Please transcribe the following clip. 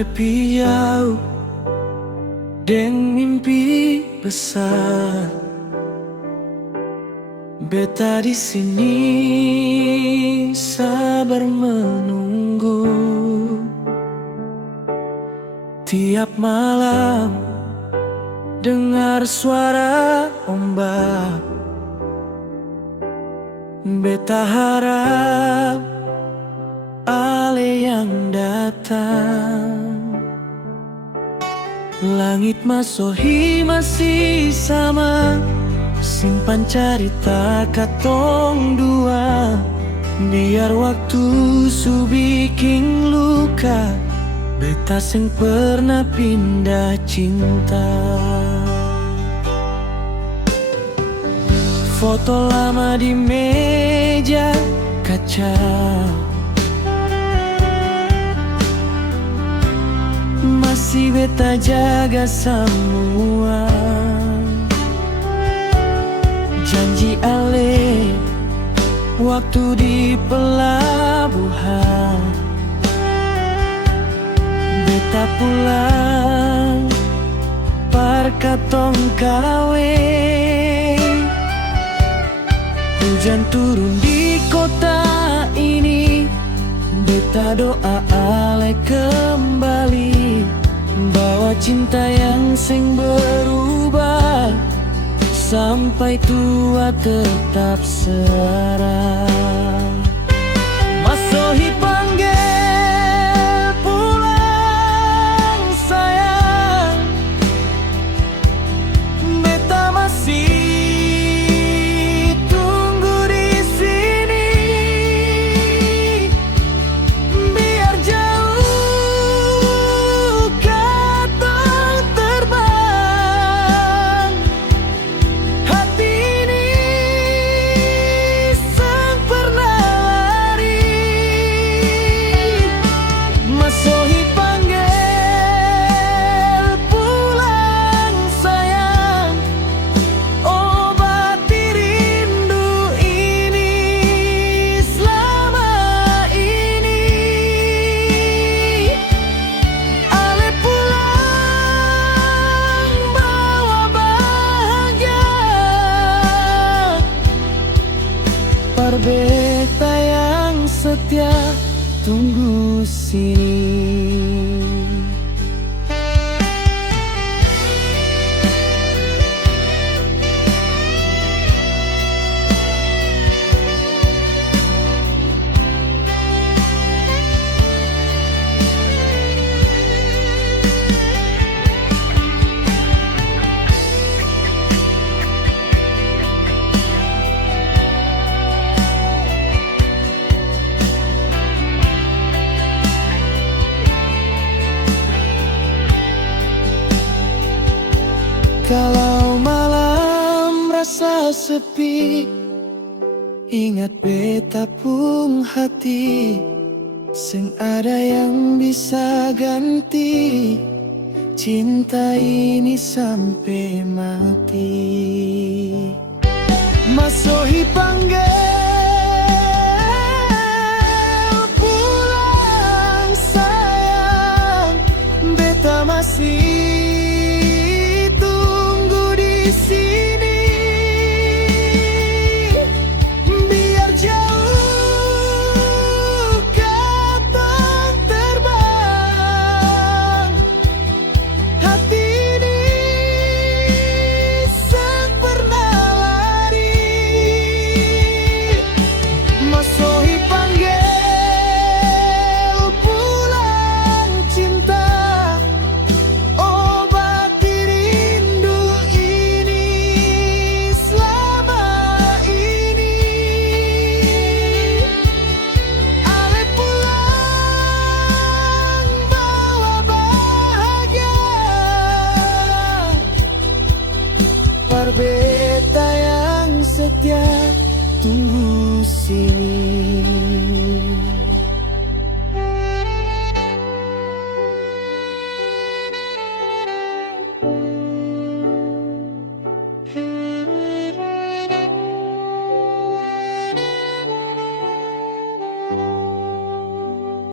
Arepi jauh deng mimpi besar, beta di sini sabar menunggu. Tiap malam dengar suara ombak, beta harap ale yang datang. Langit masohi masih sama, simpan cerita katong dua. Biar waktu su bikin luka, beta seng pernah pindah cinta. Foto lama di meja kaca, masih beta jaga semua. Janji ale waktu di pelabuhan, beta pulang par katong kawe. Hujan turun di kota ini, beta doa ale kembali, bawa cinta yang seng berubah, sampai tua tetap serang. Masohi panggil pulang sayang, beta masih tunggu di sini. Biar jauh katong terbang, hati ini sang pernah lari. Masohi panggil pulang sayang, obati rindu ini selama ini. Ale pulang bawa bahagia, par beta yang setia tunggu sini. Kalau malam rasa sepi, ingat beta pung hati, seng ada yang bisa ganti cinta ini sampai mati. Masohi panggil pulang sayang, beta masih tunggu di sini. Biar jauh katong terbang, hati ini sang pernah lari. Masohi panggil pulang cinta, obati rindu ini selama ini. Ale pulang bawa bahagia, par beta yang setia tunggu sini.